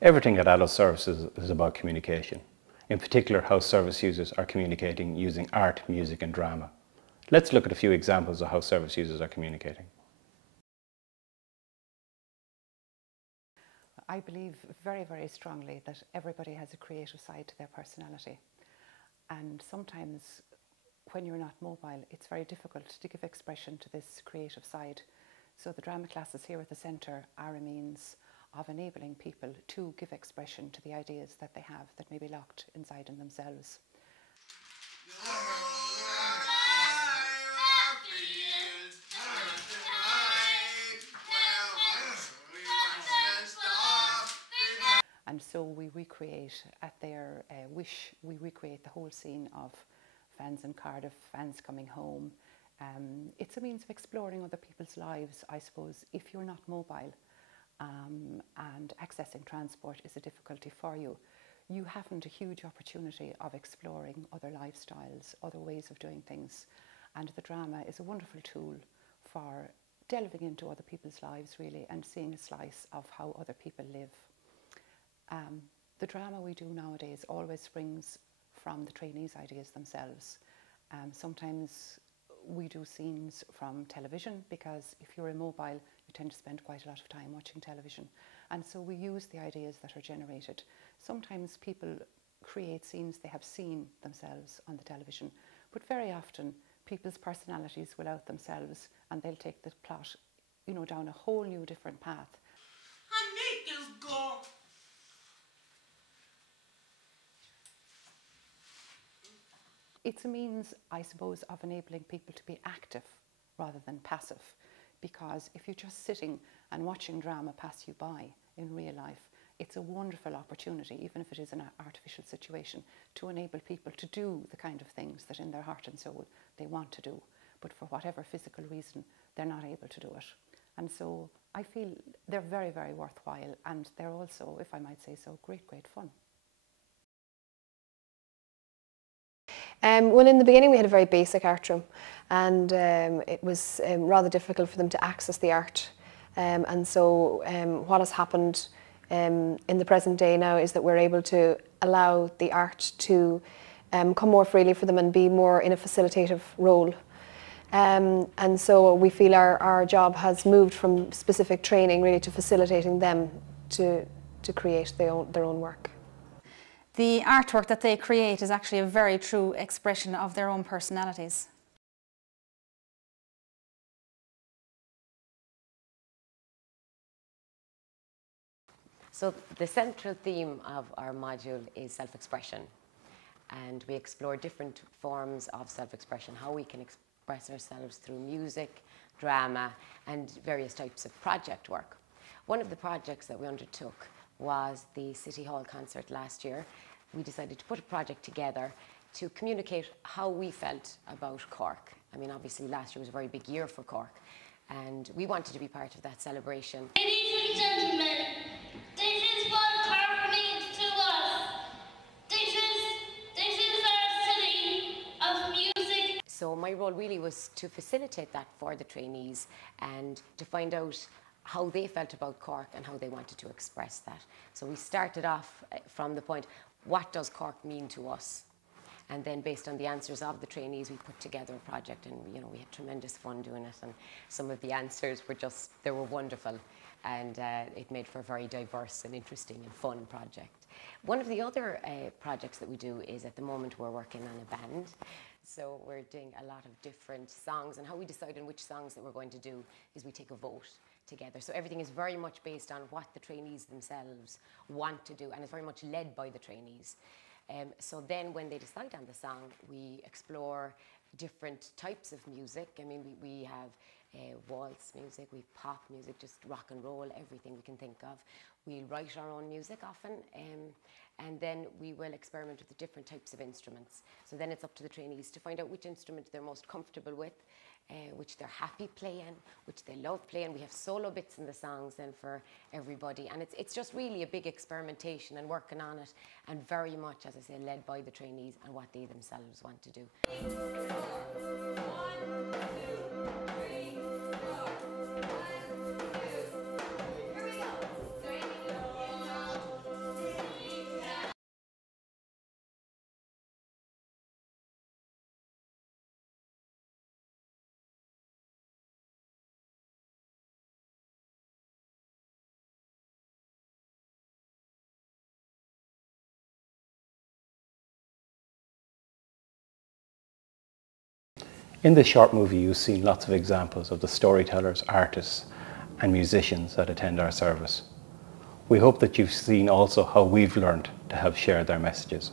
Everything at Adult Services is about communication, in particular how service users are communicating using art, music and drama. Let's look at a few examples of how service users are communicating. I believe very, very strongly that everybody has a creative side to their personality. And sometimes when you're not mobile, it's very difficult to give expression to this creative side. So the drama classes here at the centre are a means of enabling people to give expression to the ideas that they have that may be locked inside in themselves. And so we recreate, at their wish, we recreate the whole scene of fans in Cardiff, fans coming home. It's a means of exploring other people's lives, I suppose. If you're not mobile and accessing transport is a difficulty for you, you haven't a huge opportunity of exploring other lifestyles, other ways of doing things. And the drama is a wonderful tool for delving into other people's lives, really, and seeing a slice of how other people live. The drama we do nowadays always springs from the trainees' ideas themselves. Sometimes we do scenes from television because if you're immobile, you tend to spend quite a lot of time watching television. And so we use the ideas that are generated. Sometimes people create scenes they have seen themselves on the television, but very often people's personalities will out themselves and they'll take the plot, you know, down a whole new different path. It's a means, I suppose, of enabling people to be active rather than passive, because if you're just sitting and watching drama pass you by in real life, it's a wonderful opportunity, even if it is an artificial situation, to enable people to do the kind of things that in their heart and soul they want to do, but for whatever physical reason they're not able to do it. And so I feel they're very, very worthwhile, and they're also, if I might say so, great, great fun. Well, in the beginning we had a very basic art room, and it was rather difficult for them to access the art. And so what has happened in the present day now is that we're able to allow the art to come more freely for them and be more in a facilitative role. And so we feel our job has moved from specific training really to facilitating them to create their own work. The artwork that they create is actually a very true expression of their own personalities. So the central theme of our module is self-expression, and we explore different forms of self-expression, how we can express ourselves through music, drama and various types of project work. One of the projects that we undertook was the City Hall concert last year. We decided to put a project together to communicate how we felt about Cork. I mean, obviously last year was a very big year for Cork, and we wanted to be part of that celebration. Ladies and gentlemen, this is what Cork means to us. This is our city of music. So my role really was to facilitate that for the trainees and to find out how they felt about Cork and how they wanted to express that. So we started off from the point, what does Cork mean to us? And then based on the answers of the trainees, we put together a project, and you know, we had tremendous fun doing it, and some of the answers were just, they were wonderful, and it made for a very diverse and interesting and fun project. One of the other projects that we do is, at the moment we're working on a band. So we're doing a lot of different songs, and how we decide on which songs that we're going to do is we take a vote together. So everything is very much based on what the trainees themselves want to do, and it's very much led by the trainees. So then when they decide on the song, we explore different types of music. I mean, we have waltz music, we have pop music, just rock and roll, everything we can think of. We'll write our own music often, and then we will experiment with the different types of instruments. So then it's up to the trainees to find out which instrument they're most comfortable with, which they're happy playing, which they love playing. We have solo bits in the songs then for everybody, and it's just really a big experimentation and working on it, and very much, as I say, led by the trainees and what they themselves want to do. 1, 2, 3, 4. Here we go. 3, 4. In this short movie, you've seen lots of examples of the storytellers, artists and musicians that attend our service. We hope that you've seen also how we've learned to help share their messages.